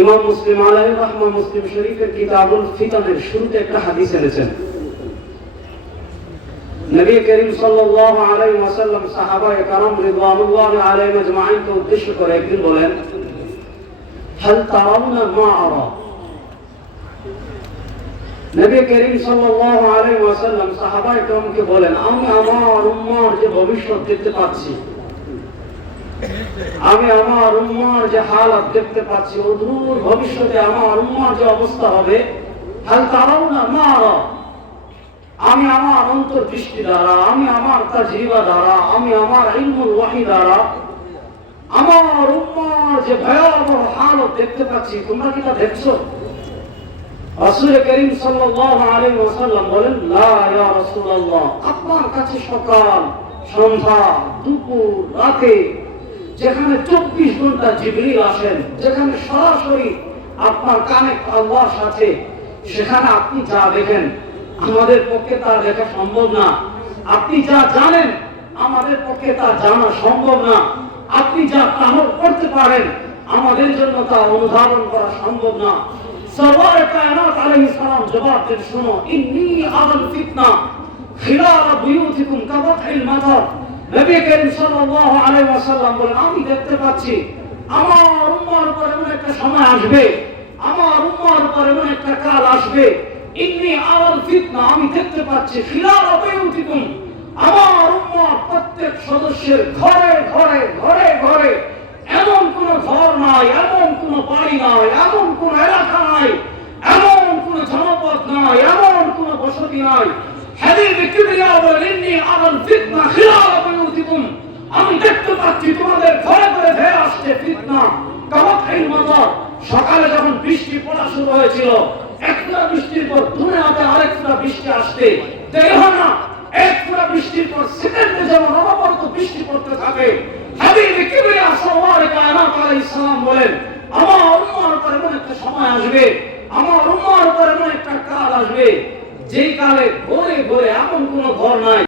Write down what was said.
ইমাম মুসলিম আলাইহি রাহমাহ মুসলিম শরীফের কিতাবুল ফিতানের শুরুতে একটা হাদিস এনেছেন। নবী করিম সাল্লাল্লাহু আলাইহি ওয়াসাল্লাম সাহাবায়ে কেরাম রিদওয়ানুল্লাহি আলাইহিম আজমাইনকে উদ্দেশ্য করে একদিন বলেন, হাল তারাউনা মা আরা। নবী করিম সাল্লাল্লাহু আলাইহি ওয়াসাল্লাম সাহাবায়ে কেরামকে বলেন, আমি আমার উম্মার যে ভবিষ্যৎ দেখতে পাচ্ছি, আমি আমার উম্মার যে হালাত দেখতে পাচ্ছি, অদূর ভবিষ্যতে আমার উম্মার যে অবস্থা হবে, হাল তারাউনা মা আরা। আমি আমার অন্তর্দৃষ্টি দ্বারা, আমি আমার তাজরিবা দ্বারা, আমি আমার ইলমুল ওয়াহি দ্বারা আমার উম্মার যে ভয়াবহ হালত দেখতে পাচ্ছি, তোমরা কি তা দেখছো? রাসূল করিম সাল্লাল্লাহু আলাইহি ওয়াসাল্লাম বলেন, লা ইয়া রাসূলুল্লাহ, আপনার কাছে সকাল, সন্ধ্যা, দুপুর, রাতে যেখানে 24 ঘন্টা জিবরিল আসেন, যেখানে সরাসরি আপনার কানেক্ট আল্লাহর সাথে, সেখানে আপনি যা দেখেন আমাদের পক্ষে তা দেখা সম্ভব না। আপনি যা জানেন আমাদের পক্ষে তা জানা সম্ভব না। আপনি যা তাহর করতে পারেন আমাদের জন্য তা অনুধাবন করা সম্ভব না। সরওয়ারে কায়নাত আলাইহিস সালাম জবাব দেন, শুনো, ইন্নী আরাল ফিতনা খিলাল বুয়ুতিকুম কাবাতিল মাতার। নবী করিম সাল্লাল্লাহু আলাইহি ওয়াসাল্লাম বলেন, আমি দেখতে পাচ্ছি আমার উম্মার উপর এমন একটা সময় আসবে, আমার উম্মার উপর এমন একটা কাল আসবে, ইন্নী আরাল ফিতনা, আমি দেখতে পাচ্ছি খিলাল বুয়ুতিকুম, আমার উম্মার প্রত্যেক সদস্যের ঘরে ঘরে ঘরে ঘরে এমন কোন ঘর নাই, এমন কোন বাড়ি নাই, এমন কোন এলাকা নাই, এমন কোন জনপদ নাই, এমন কোন বসতি নাই। হাদিস কিবরিয়া বলেন, ইন্নী আরাল ফিতনা খিলাল বুয়ুতিকুম, আমি দেখতে পাচ্ছি তোমাদের ঘরে ঘরে ধেয়ে আসছে ফিতনা কাবাতিল মাতার। সকালে যখন বৃষ্টি পড়া শুরু হয়েছিল, একটা বৃষ্টির পর দুনিয়াতে আরেকটা বৃষ্টি আসতে দেরি হয় না। একটা বৃষ্টির পর সেকেন্ডে যেমন অনবরত বৃষ্টি পড়তে থাকে। হাবিব কিবরিয়া সাল্লাল্লাহু আলাইহি সাল্লাম বলেন, আমার উম্মার উপর এমন একটা সময় আসবে, আমার উম্মার উপর এমন একটা কাল আসবে, যেই কালে ঘরে ঘরে এমন কোন ঘর নাই,